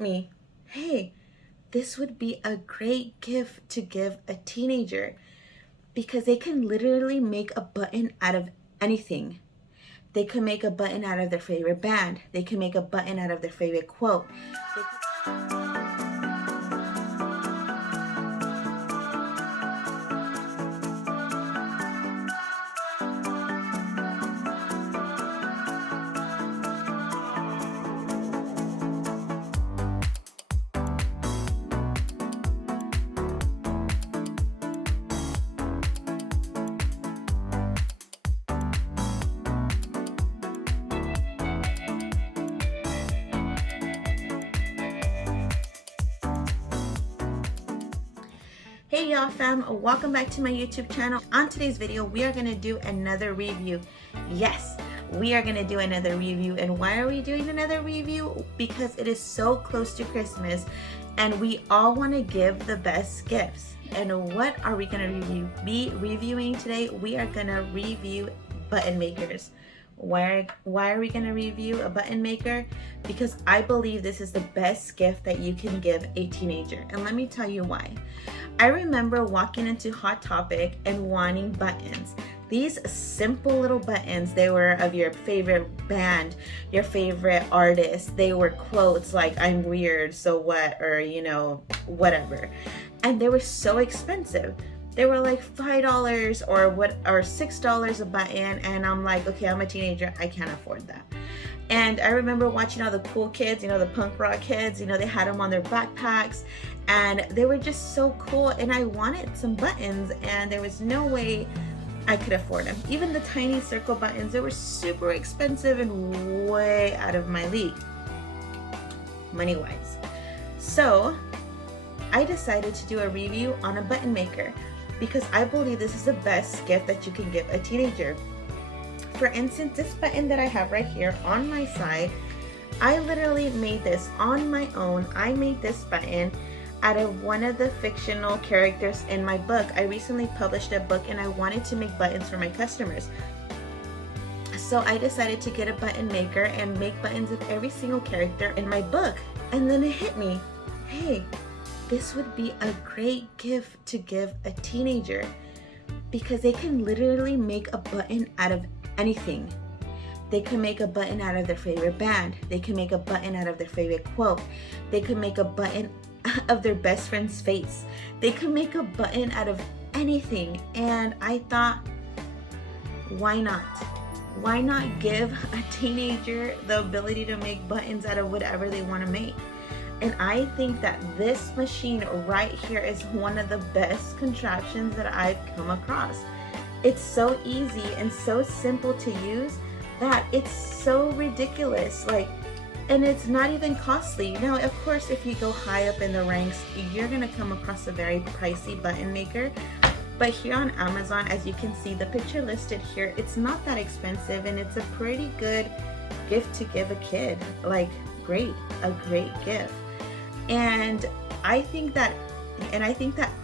hit me, hey, this would be a great gift to give a teenager because they can literally make a button out of anything. They can make a button out of their favorite band. They can make a button out of their favorite quote. Hey y'all fam, welcome back to my YouTube channel. On today's video, we are gonna do another review. Yes, we are gonna do another review. And why are we doing another review? Because it is so close to Christmas and we all wanna give the best gifts. And what are we gonna be reviewing today? We are gonna review button makers. Why are we gonna review a button maker? Because I believe this is the best gift that you can give a teenager. And let me tell you why. I remember walking into Hot Topic and wanting buttons. These simple little buttons, they were of your favorite band, your favorite artist. They were quotes like, I'm weird, so what, or you know, whatever. And they were so expensive. They were like $5 or $6 a button, and I'm like, okay, I'm a teenager, I can't afford that. And I remember watching all the cool kids, you know, the punk rock kids, you know, they had them on their backpacks and they were just so cool, and I wanted some buttons and there was no way I could afford them. Even the tiny circle buttons, they were super expensive and way out of my league, money-wise. So I decided to do a review on a button maker because I believe this is the best gift that you can give a teenager. For instance, this button that I have right here on my side, I literally made this on my own. I made this button out of one of the fictional characters in my book. I recently published a book and I wanted to make buttons for my customers. So I decided to get a button maker and make buttons of every single character in my book. And then it hit me, hey, this would be a great gift to give a teenager because they can literally make a button out of anything. They can make a button out of their favorite band. They can make a button out of their favorite quote. They can make a button of their best friend's face. They can make a button out of anything. And I thought, why not? Why not give a teenager the ability to make buttons out of whatever they want to make? And I think that this machine right here is one of the best contraptions that I've come across. It's so easy and so simple to use that it's so ridiculous. And it's not even costly. Now, of course, if you go high up in the ranks, you're gonna come across a very pricey button maker. But here on Amazon, as you can see, the picture listed here, it's not that expensive and it's a pretty good gift to give a kid. A great gift. And I think that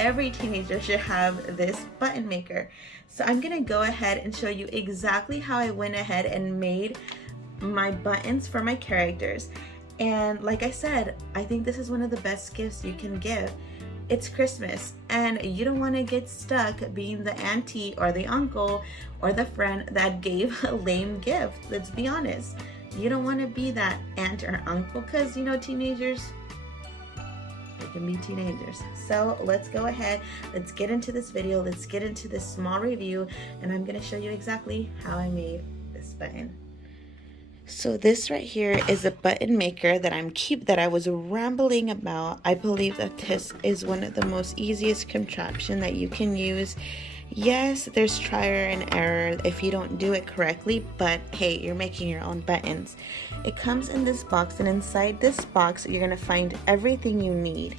every teenager should have this button maker. So I'm gonna go ahead and show you exactly how I went ahead and made my buttons for my characters. And like I said, I think this is one of the best gifts you can give. It's Christmas and you don't want to get stuck being the auntie or the uncle or the friend that gave a lame gift. Let's be honest. You don't want to be that aunt or uncle because, you know, teenagers, they can be teenagers. So let's go ahead, let's get into this video, let's get into this small review, and I'm going to show you exactly how I made this button. So this right here is a button maker that I was rambling about. I believe that this is one of the most easiest contraption that you can use. Yes, there's trial and error if you don't do it correctly, but hey, you're making your own buttons. It comes in this box, and inside this box you're gonna find everything you need.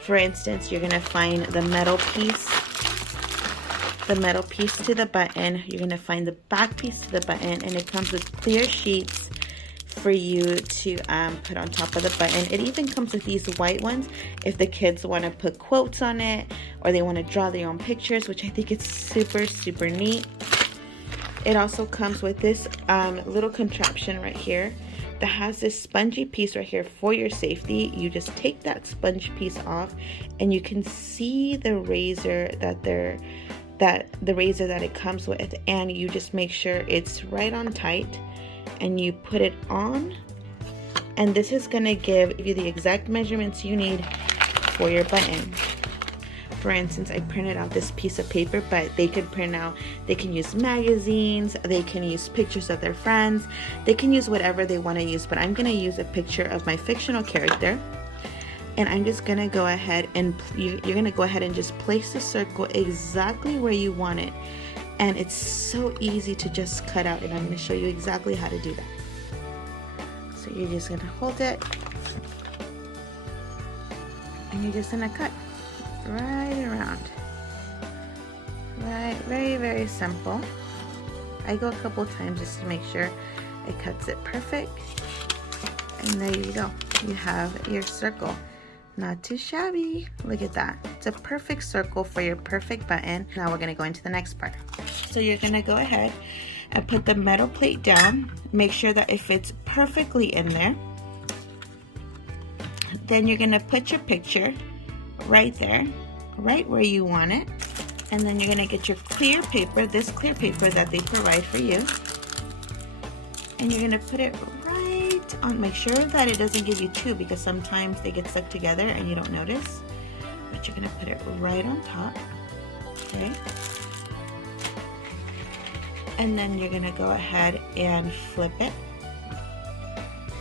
For instance, you're gonna find the metal piece to the button. You're gonna find the back piece to the button, and it comes with clear sheets for you to put on top of the button. It even comes with these white ones if the kids want to put quotes on it or they want to draw their own pictures, which I think is super neat. It also comes with this little contraption right here that has this spongy piece right here for your safety. You just take that sponge piece off, and you can see the razor that it comes with, and you just make sure it's right on tight, and you put it on, and this is gonna give you the exact measurements you need for your button. For instance, I printed out this piece of paper, but they can use magazines, they can use pictures of their friends, they can use whatever they want to use, but I'm going to use a picture of my fictional character, and I'm just going to go ahead and you're going to go ahead and just place the circle exactly where you want it, and it's so easy to just cut out, and I'm going to show you exactly how to do that. So you're just going to hold it, and you're just going to cut right around. Right, very, very simple. I go a couple times just to make sure it cuts it perfect. And there you go. You have your circle. Not too shabby. Look at that. It's a perfect circle for your perfect button. Now we're gonna go into the next part. So you're gonna go ahead and put the metal plate down. Make sure that it fits perfectly in there. Then you're gonna put your picture right there, right where you want it, and then you're gonna get your clear paper, this clear paper that they provide for you, and you're gonna put it right on. Make sure that it doesn't give you two, because sometimes they get stuck together and you don't notice, but you're gonna put it right on top, okay? And then you're gonna go ahead and flip it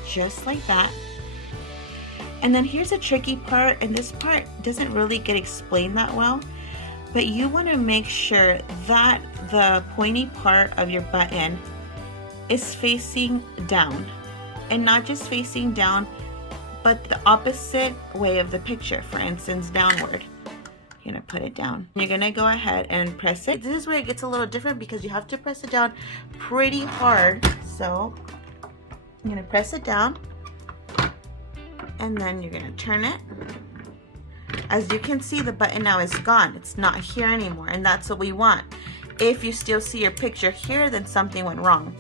just like that. And then here's a tricky part, and this part doesn't really get explained that well, but you want to make sure that the pointy part of your button is facing down, and not just facing down, but the opposite way of the picture, for instance, downward. You're gonna put it down. You're gonna go ahead and press it. This is where it gets a little different, because you have to press it down pretty hard. So I'm gonna press it down, and then you're gonna turn it. As you can see, the button now is gone. It's not here anymore, and that's what we want. If you still see your picture here, then something went wrong,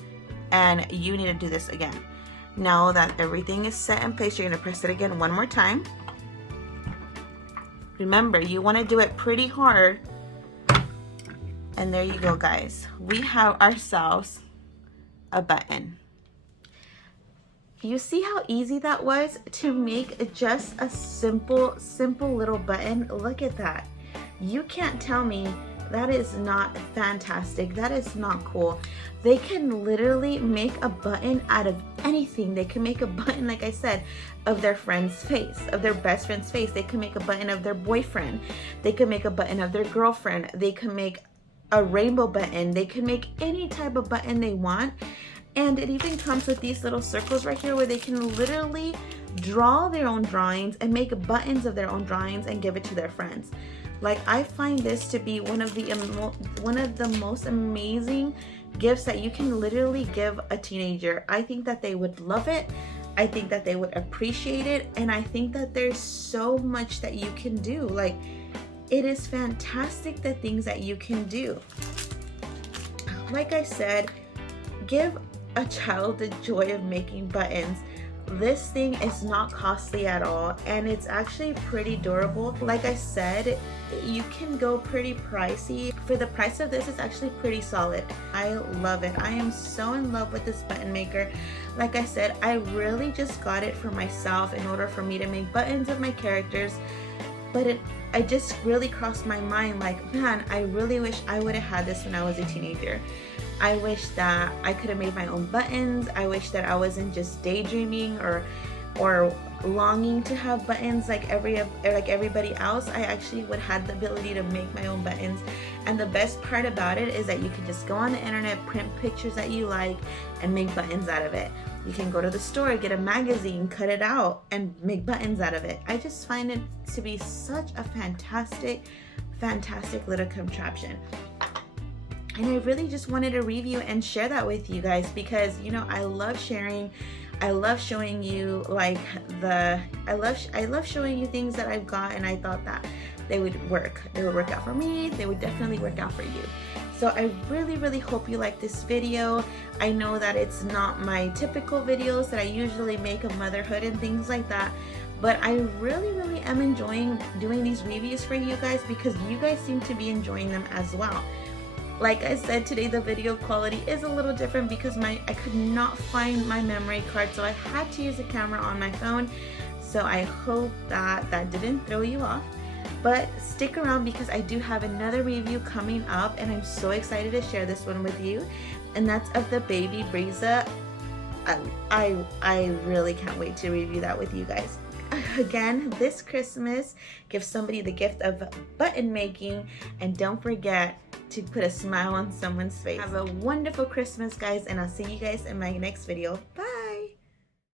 and you need to do this again. Now that everything is set in place, you're gonna press it again one more time. Remember, you wanna do it pretty hard. And there you go, guys. We have ourselves a button. You see how easy that was to make just a simple little button? Look at that. You can't tell me that is not fantastic. That is not cool. They can literally make a button out of anything. They can make a button, like I said, of their friend's face, of their best friend's face. They can make a button of their boyfriend. They can make a button of their girlfriend. They can make a rainbow button. They can make any type of button they want. And it even comes with these little circles right here where they can literally draw their own drawings and make buttons of their own drawings and give it to their friends. Like, I find this to be one of the most amazing gifts that you can literally give a teenager. I think that they would love it. I think that they would appreciate it. And I think that there's so much that you can do. Like, it is fantastic, the things that you can do. Like I said, give a child the joy of making buttons. This thing is not costly at all, and it's actually pretty durable. Like I said, you can go pretty pricey. For the price of this, it's actually pretty solid. I love it. I am so in love with this button maker. Like I said, I really just got it for myself in order for me to make buttons of my characters, but I just really crossed my mind, like, man, I really wish I would have had this when I was a teenager. I wish that I could have made my own buttons. I wish that I wasn't just daydreaming or longing to have buttons like everybody else. I actually would have the ability to make my own buttons. And the best part about it is that you can just go on the internet, print pictures that you like, and make buttons out of it. You can go to the store, get a magazine, cut it out, and make buttons out of it. I just find it to be such a fantastic little contraption. And I really just wanted to review and share that with you guys, because, you know, I love sharing. I love showing you like I love showing you things that I've got, and I thought that they would work. They would work out for me. They would definitely work out for you. So I really hope you like this video. I know that it's not my typical videos that I usually make of motherhood and things like that, but I really am enjoying doing these reviews for you guys because you guys seem to be enjoying them as well. Like I said, today the video quality is a little different because I could not find my memory card, so I had to use a camera on my phone. So I hope that didn't throw you off. But stick around because I do have another review coming up and I'm so excited to share this one with you. And that's of the Baby Brezza. I really can't wait to review that with you guys. Again, this Christmas, give somebody the gift of button making, and don't forget to put a smile on someone's face. Have a wonderful Christmas, guys, and I'll see you guys in my next video. Bye!